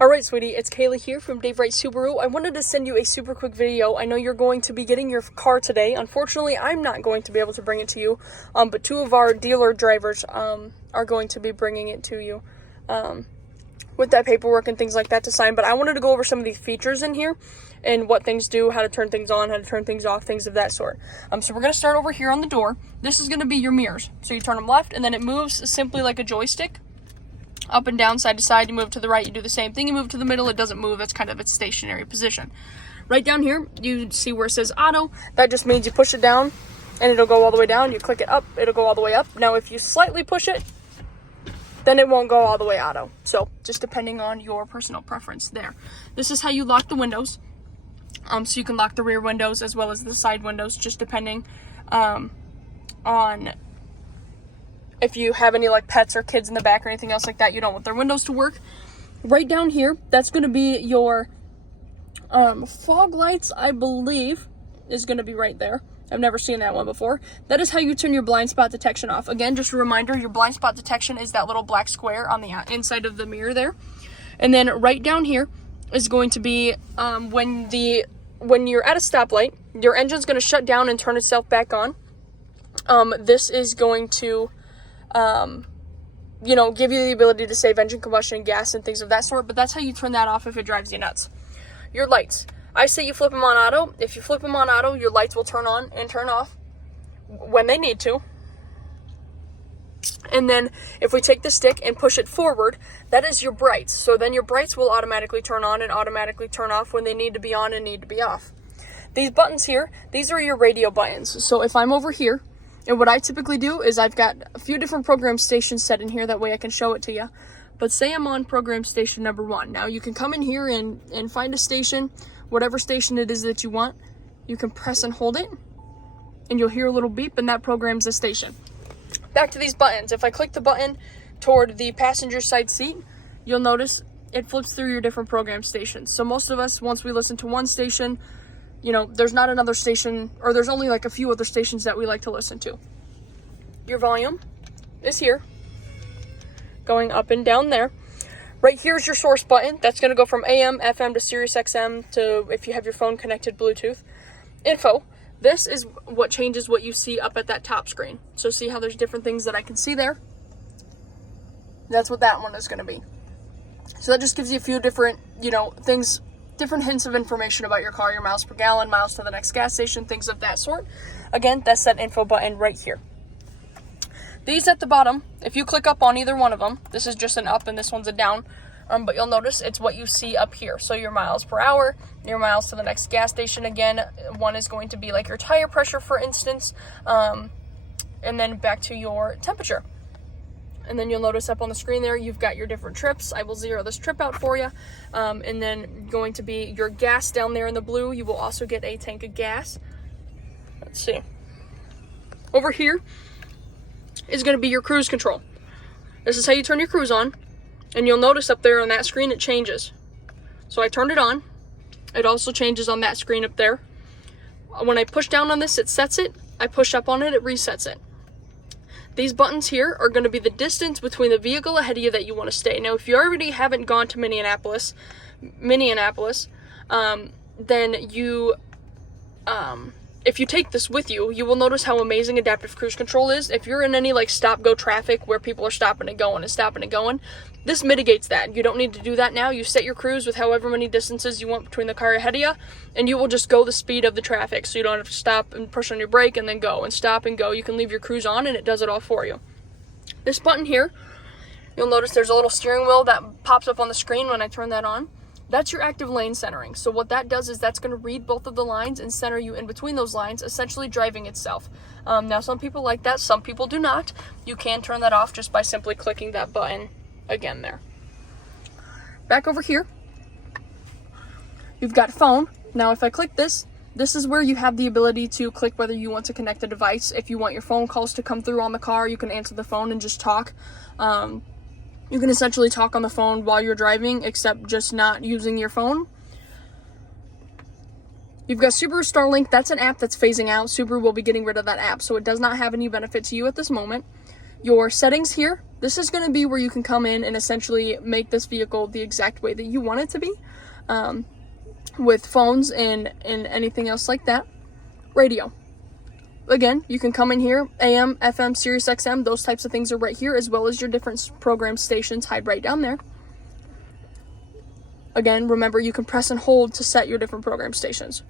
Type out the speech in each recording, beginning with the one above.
Alright, sweetie, it's Kayla here from Dave Wright Subaru. I wanted to send you a super quick video. I know you're going to be getting your car today. Unfortunately, I'm not going to be able to bring it to you, but two of our dealer drivers are going to be bringing it to you with that paperwork and things like that to sign. But I wanted to go over some of these features in here and what things do, how to turn things on, how to turn things off, things of that sort. So we're going to start over here on the door. This is going to be your mirrors. So you turn them left, and then it moves simply like a joystick. Up and down, side to side. You move to the right, you do the same thing. You move to the middle, it doesn't move. That's kind of its stationary position. Right down here, you see where it says auto. That just means you push it down and it'll go all the way down. You click it up, it'll go all the way up. Now, if you slightly push it, then it won't go all the way auto. So, just depending on your personal preference there. This is how you lock the windows. So you can lock the rear windows as well as the side windows, just depending on if you have any like pets or kids in the back or anything else like that, you don't want their windows to work. Right down here, that's going to be your fog lights, I believe, is going to be right there. I've never seen that one before. That is how you turn your blind spot detection off. Again, just a reminder, your blind spot detection is that little black square on the inside of the mirror there. And then right down here is going to be when you're at a stoplight, your engine's going to shut down and turn itself back on. This is going to give you the ability to save engine combustion, gas, and things of that sort, but that's how you turn that off if it drives you nuts. Your lights. I say you flip them on auto. If you flip them on auto, your lights will turn on and turn off when they need to. And then if we take the stick and push it forward, that is your brights. So then your brights will automatically turn on and automatically turn off when they need to be on and need to be off. These buttons here, these are your radio buttons. So if I'm over here, and what I typically do is I've got a few different program stations set in here, that way I can show it to you. But say I'm on program station number 1. Now you can come in here and find a station, whatever station it is that you want. You can press and hold it, and you'll hear a little beep, and that programs the station. Back to these buttons. If I click the button toward the passenger side seat, you'll notice it flips through your different program stations. So most of us, once we listen to one station, there's not another station, or there's only like a few other stations that we like to listen to. Your volume is here, going up and down there. Right here is your source button. That's going to go from AM, FM to Sirius XM to if you have your phone connected Bluetooth. Info. This is what changes what you see up at that top screen. So see how there's different things that I can see there? That's what that one is going to be. So that just gives you a few different, things, different hints of information about your car, your miles per gallon, miles to the next gas station, things of that sort. Again, that's that info button right here. These at the bottom, if you click up on either one of them, this is just an up and this one's a down, but you'll notice it's what you see up here. So your miles per hour, your miles to the next gas station. Again, one is going to be like your tire pressure, for instance, and then back to your temperature. And then you'll notice up on the screen there, you've got your different trips. I will zero this trip out for you. And then going to be your gas down there in the blue. You will also get a tank of gas. Let's see. Over here is going to be your cruise control. This is how you turn your cruise on. And you'll notice up there on that screen, it changes. So I turned it on. It also changes on that screen up there. When I push down on this, it sets it. I push up on it, it resets it. These buttons here are going to be the distance between the vehicle ahead of you that you want to stay. Now, if you already haven't gone to Minneapolis, then you, if you take this with you, you will notice how amazing adaptive cruise control is. If you're in any like stop-go traffic where people are stopping and going, this mitigates that. You don't need to do that now. You set your cruise with however many distances you want between the car ahead of you, and you will just go the speed of the traffic. So you don't have to stop and push on your brake and then go and stop and go. You can leave your cruise on and it does it all for you. This button here, you'll notice there's a little steering wheel that pops up on the screen when I turn that on. That's your active lane centering. So what that does is that's going to read both of the lines and center you in between those lines, essentially driving itself. Now, some people like that, some people do not. You can turn that off just by simply clicking that button again there. Back over here, you've got phone. Now, if I click this, this is where you have the ability to click whether you want to connect a device. If you want your phone calls to come through on the car, you can answer the phone and just talk. You can essentially talk on the phone while you're driving, except just not using your phone. You've got Subaru Starlink. That's an app that's phasing out. Subaru will be getting rid of that app, so it does not have any benefit to you at this moment. Your settings here, this is going to be where you can come in and essentially make this vehicle the exact way that you want it to be, with phones and anything else like that. Radio. Again, you can come in here, AM, FM, Sirius XM, those types of things are right here, as well as your different program stations hide right down there. Again, remember, you can press and hold to set your different program stations.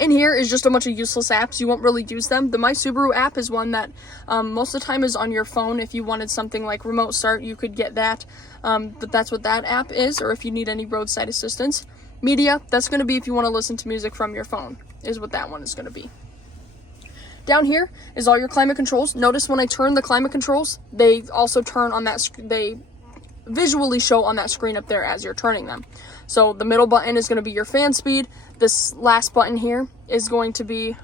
In here is just a bunch of useless apps. You won't really use them. The My Subaru app is one that most of the time is on your phone. If you wanted something like remote start, you could get that. But that's what that app is, or if you need any roadside assistance. Media, that's going to be if you want to listen to music from your phone, is what that one is going to be. Down here is all your climate controls. Notice when I turn the climate controls, they also turn on that, they visually show on that screen up there as you're turning them. So the middle button is going to be your fan speed. This last button here is going to be,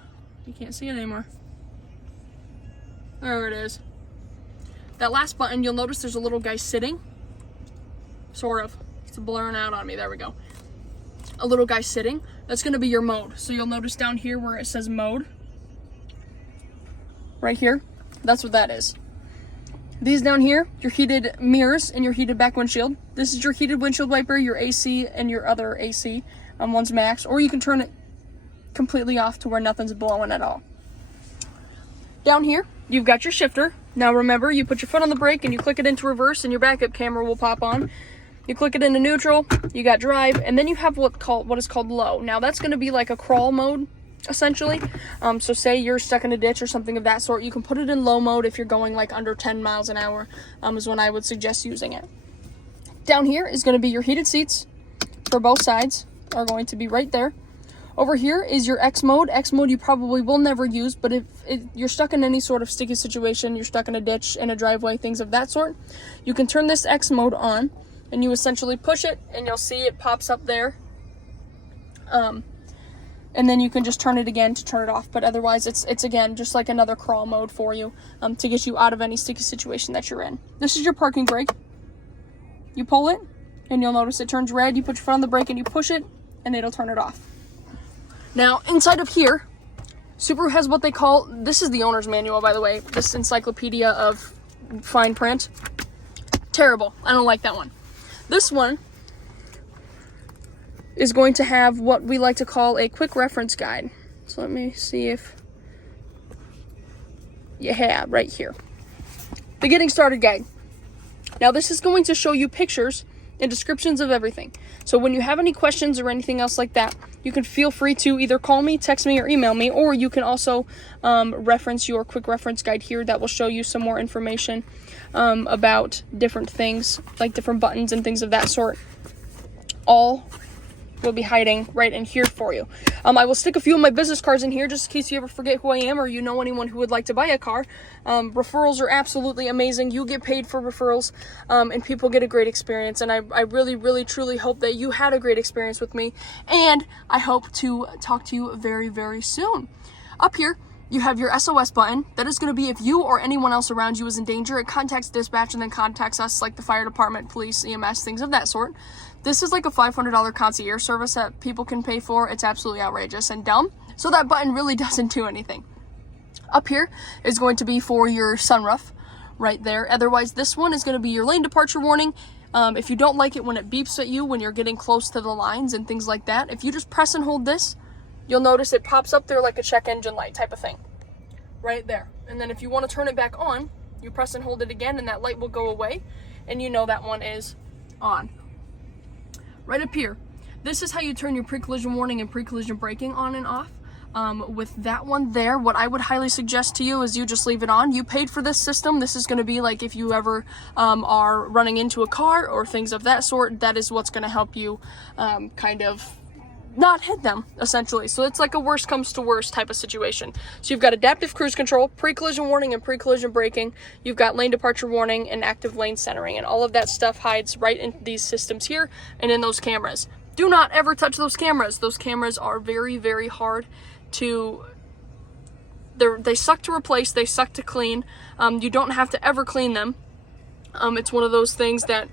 you can't see it anymore. There it is. That last button, you'll notice there's a little guy sitting. Sort of. It's blurring out on me. There we go. A little guy sitting. That's going to be your mode. So you'll notice down here where it says mode. Right here. That's what that is. These down here, your heated mirrors and your heated back windshield. This is your heated windshield wiper, your AC, and your other AC. One's max, or you can turn it completely off to where nothing's blowing at all. Down here, you've got your shifter. Now remember, you put your foot on the brake and you click it into reverse and your backup camera will pop on. You click it into neutral, you got drive, and then you have what is called low. Now that's going to be like a crawl mode, essentially. So say you're stuck in a ditch or something of that sort, you can put it in low mode if you're going like under 10 miles an hour, is when I would suggest using it. Down here is going to be your heated seats for both sides, are going to be right there. Over here is your X mode. X mode you probably will never use, but if you're stuck in any sort of sticky situation, you're stuck in a ditch, in a driveway, things of that sort, you can turn this X mode on, and you essentially push it, and you'll see it pops up there. And then you can just turn it again to turn it off. But otherwise, it's again just like another crawl mode for you, to get you out of any sticky situation that you're in. This is your parking brake. You pull it, and you'll notice it turns red. You put your foot on the brake, and you push it, and it'll turn it off. Now, inside of here, Subaru has what they call, this is the owner's manual, by the way, this encyclopedia of fine print. Terrible. I don't like that one. This one is going to have what we like to call a quick reference guide. So let me see if you have right here. The Getting Started Guide. Now, this is going to show you pictures and descriptions of everything. So when you have any questions or anything else like that, you can feel free to either call me, text me, or email me, or you can also reference your quick reference guide here that will show you some more information about different things, like different buttons and things of that sort. All will be hiding right in here for you. I will stick a few of my business cards in here just in case you ever forget who I am or you know anyone who would like to buy a car. Referrals are absolutely amazing. You get paid for referrals, and people get a great experience. And I really, really, truly hope that you had a great experience with me. And I hope to talk to you very, very soon. Up here, you have your SOS button. That is going to be if you or anyone else around you is in danger. It contacts dispatch and then contacts us, like the fire department, police, EMS, things of that sort. This is like a $500 concierge service that people can pay for. It's absolutely outrageous and dumb. So that button really doesn't do anything. Up here is going to be for your sunroof right there. Otherwise, this one is going to be your lane departure warning. If you don't like it when it beeps at you when you're getting close to the lines and things like that, if you just press and hold this, you'll notice it pops up there like a check engine light type of thing. Right there. And then if you want to turn it back on, you press and hold it again and that light will go away and you know that one is on. Right up here, this is how you turn your pre-collision warning and pre-collision braking on and off. With that one there, what I would highly suggest to you is you just leave it on. You paid for this system. This is going to be like if you ever are running into a car or things of that sort, that is what's going to help you kind of not hit them, essentially. So it's like a worst comes to worst type of situation. So you've got adaptive cruise control, pre-collision warning and pre-collision braking. You've got lane departure warning and active lane centering, and all of that stuff hides right in these systems here and in those cameras. Do not ever touch those cameras. Those cameras are very, very hard to, they suck to replace, they suck to clean. You don't have to ever clean them. It's one of those things that